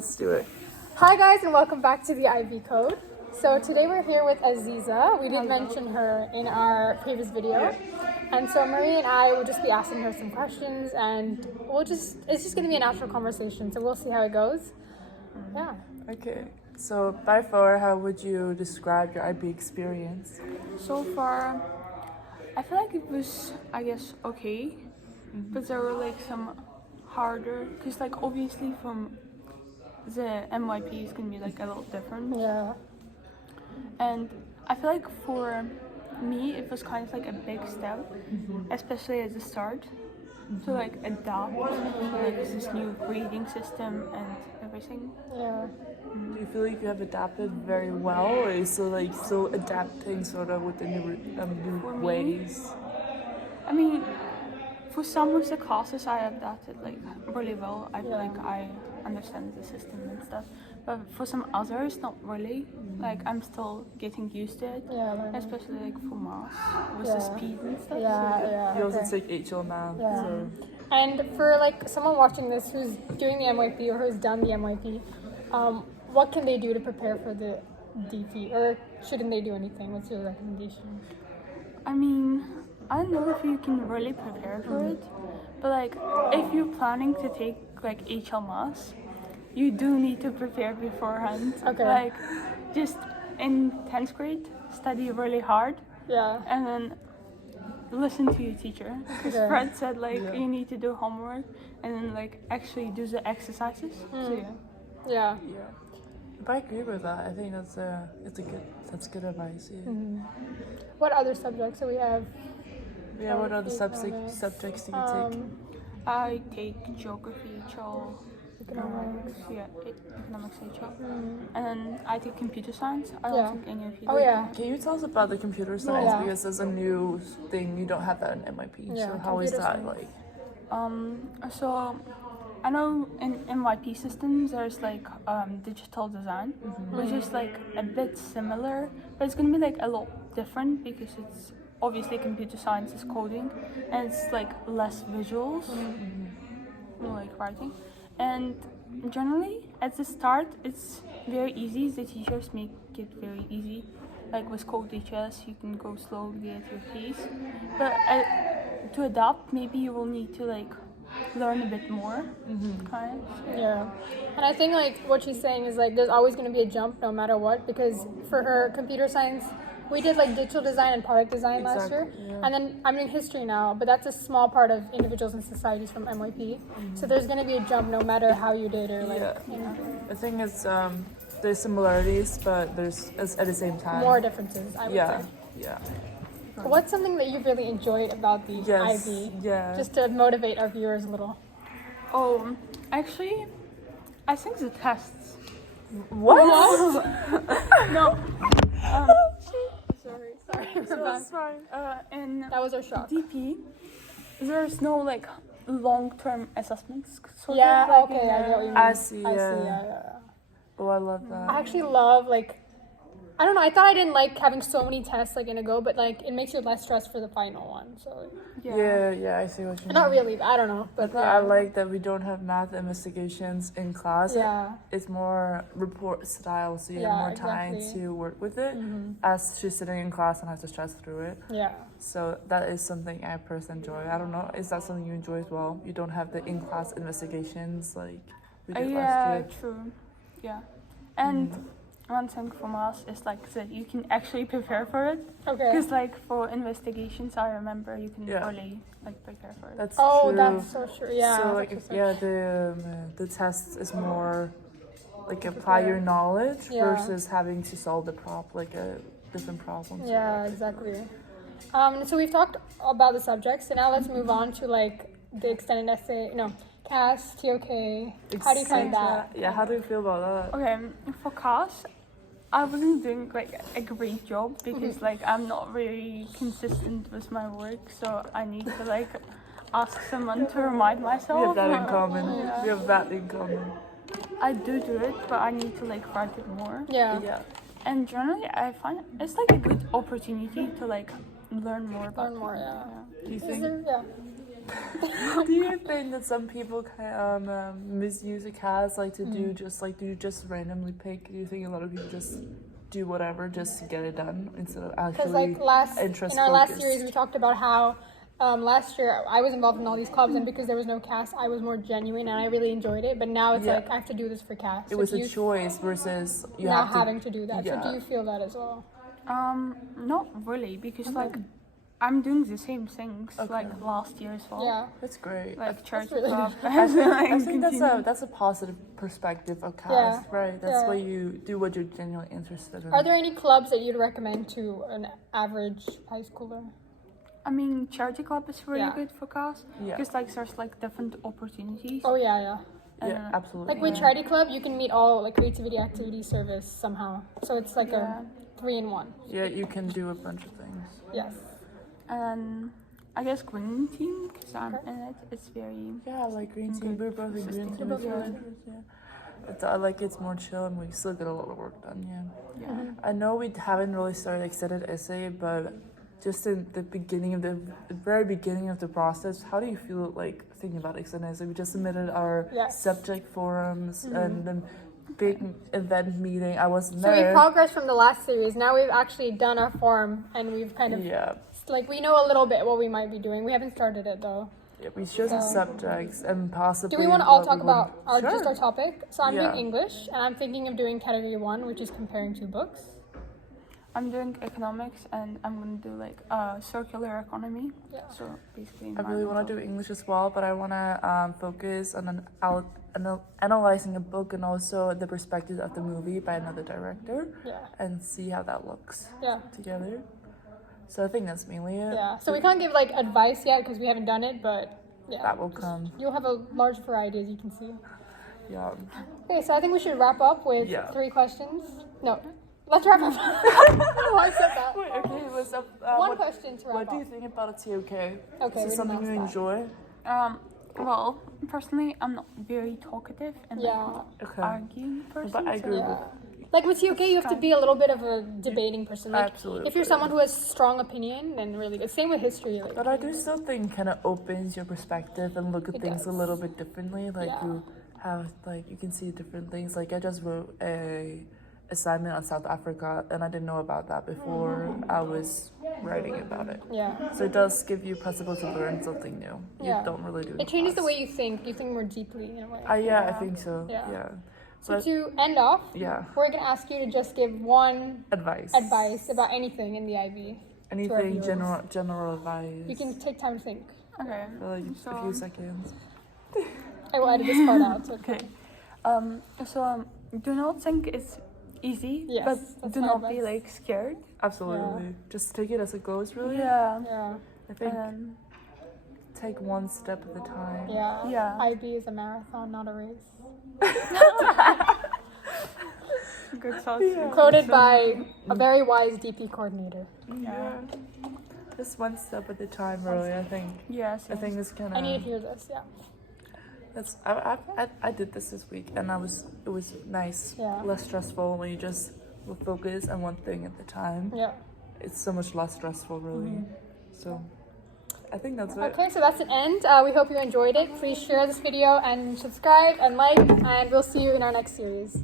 Let's do it. Hi guys and welcome back to the IB Code. So today we're here with Aziza. We did mention her in our previous video. And so Marie and I will just be asking her some questions and it's just going to be a natural conversation. So we'll see how it goes. Yeah. Okay. So by far, how would you describe your IB experience? So far, I feel like it was, okay. But there were some harder, because obviously from the MYP is gonna be a little different. Yeah. And I feel like for me it was kind of a big step, especially at the start, to adapt to this new grading system and everything. Yeah. Do you feel like you have adapted very well, or are you still adapting sort of with the new ways? I mean, for some of the classes I adapted really well. I feel like I understand the system and stuff. But for some others, not really. I'm still getting used to it. Yeah. Learning. Especially for math with the speed and stuff. Yeah. You also take HL now. Yeah. So. And for someone watching this who's doing the MYP or who's done the MYP, what can they do to prepare for the DP, or shouldn't they do anything? What's your recommendation? I mean, I don't know if you can really prepare for it, but if you're planning to take HL maths, you do need to prepare beforehand. Okay. Just in 10th grade, study really hard. Yeah. And then listen to your teacher, because Fred said you need to do homework and then actually do the exercises. So Yeah. But I agree with that. I think that's good advice. Yeah. What other subjects do we have? Yeah. What other subjects do you take? I take geography, HL, economics, economics HL, and then I take computer science. I don't take any of you. Oh yeah. Can you tell us about the computer science, Yeah. because there's a new thing, you don't have that in MIP. Yeah, So how is computer that science. So I know in NYP systems there's digital design, which is a bit similar, but it's gonna be a lot different because it's obviously computer science is coding and it's less visuals, more writing. And generally at the start it's very easy. The teachers make it very easy. With Code HS you can go slowly at your pace, but to adapt maybe you will need to learn a bit more, kind of. Yeah. And I think what she's saying is there's always going to be a jump no matter what, because for her computer science we did digital design and product design last year, and then I'm doing history now, but that's a small part of individuals and societies from MYP. So there's going to be a jump no matter how you did or The thing is, there's similarities, but there's at the same time more differences, I would say. Yeah. What's something that you really enjoyed about the IB? Yeah. Just to motivate our viewers a little. Oh, actually, I think the tests. What? No. Sorry. That's fine. In That was our shock. DP, there's no long-term assessments. Okay, I get what you mean. I see. I Yeah. see, yeah. Oh, I love that. I actually love I don't know, I thought I didn't like having so many tests in a go, but it makes you less stressed for the final one. So Yeah, I see what you mean. not really, I don't know. But I like that we don't have math investigations in class. Yeah. It's more report style, so you have more time to work with it as she's sitting in class and has to stress through it. Yeah. So that is something I personally enjoy. I don't know, is that something you enjoy as well? You don't have the in-class investigations we did last year. True. Yeah. And one thing from us is that you can actually prepare for it. Okay. Because for investigations, I remember you can really prepare for it. That's Oh, true. that's so true. Yeah. So the test is more apply your knowledge versus having to solve the different problems. Yeah, exactly. So we've talked about the subjects, so now let's move on to the extended essay. CAS, TOK. How do you find that? Yeah, how do you feel about that? Okay, for CAS, I wasn't doing a great job because I'm not very consistent with my work, so I need to ask someone to remind myself. We have that in common. We have that in common. I do it, but I need to write it more. Yeah. And generally, I find it's a good opportunity to learn more about. Learn more, yeah. Do you Is think? there, Do you think that some people kind of misuse a cast, like to do just randomly pick? Do you think a lot of people just do whatever just to get it done instead of Because actually in our last focused? series we talked about how last year I was involved in all these clubs, and because there was no cast, I was more genuine and I really enjoyed it. But now it's like I have to do this for cast. It was a choice versus you now have to, having to do that. yeah. So do you feel that as well? Not really, because like I'm doing the same things Okay. like last year as well. Yeah. That's great. Like church really club. I think Continue. that's a positive perspective of cast, Yeah. right? That's Yeah. why you do what you're genuinely interested in. Are there any clubs that you'd recommend to an average high schooler? I mean, charity club is really Yeah. good for cast Yeah. because like there's like different opportunities. Oh yeah. Yeah, absolutely. Like with Charity Club, you can meet all like creativity, activity, service somehow. So it's like Yeah. a 3-in-1. Yeah, you can do a bunch of things. Yes. And I guess green team, because I'm in it, it's very Yeah, like green team. We're both in green team. both as well. in Yeah. I like it's more chill and we still get a lot of work done. Yeah. yeah. I know we haven't really started extended essay, but just in the beginning of the very beginning of the process, how do you feel like thinking about extended essay? We just submitted our Yes. subject forums and then big event meeting. I wasn't So we there. progressed from the last series. Now we've actually done our form and we've kind of Yeah. like we know a little bit what we might be doing. We haven't started it though. Yeah, we chose the subjects and possibly. Do we want to all what talk we want- about our, just Sure. our topic? So I'm Yeah. doing English and I'm thinking of doing category 1, which is comparing 2 books. I'm doing economics and I'm gonna do like circular economy. Yeah. So basically, I really want to do English as well, but I want to focus on analyzing a book and also the perspective of the movie by another director Yeah. and see how that looks Yeah. together. So I think that's mainly it. Yeah. So we can't give like advice yet because we haven't done it, but yeah. That will come. You'll have a large variety as you can see. Yeah. Okay, so I think we should wrap up with Yeah. 3 questions. No, let's wrap up. I don't know why I said that. Wait, okay, what's up? One question to wrap What do you up. think about a TOK? Okay, Is we it something you didn't ask that. enjoy? Well, personally, I'm not very talkative and like Yeah. not Okay. arguing person. But I agree Yeah. with Like with TOK, you have to be a little bit of a debating person. Like, Absolutely. if you're someone who has strong opinion, then really good. Same with history. Like, But I do still think kind of opens your perspective and look at It things a does. little bit differently. Like Yeah. you have like you can see different things. Like I just wrote a assignment on South Africa and I didn't know about that before I was writing about it. yeah. So it does give you possible to learn something new. You Yeah. don't really do It changes the class. way you think. You think more deeply in a way. Yeah, I think so. Yeah. Yeah. So But to end off, yeah, we're going to ask you to just give one advice. advice about anything in the IB. Anything viewers. general advice. You can take time to think. Okay. For like So, a few seconds. I will edit this part out. So it's Okay. fine. Do not think it's easy, Yes, but that's do my not be advice. like scared. Absolutely. Just take it as it goes. Really. Yeah. Yeah. I think Um, take one step at a time. Yeah. Yeah. IB is a marathon, not a race. good thoughts. Quoted by a very wise DP coordinator. Yeah. Just one step at a time, really. I think. Yes. I think it's kind I need to of. hear this. Yeah. That's. I did this week, and it was nice. Yeah. Less stressful when you just will focus on one thing at a time. Yeah. It's so much less stressful, really. So, I think that's it. Okay, so that's an end. We hope you enjoyed it. Please share this video and subscribe and like, and we'll see you in our next series.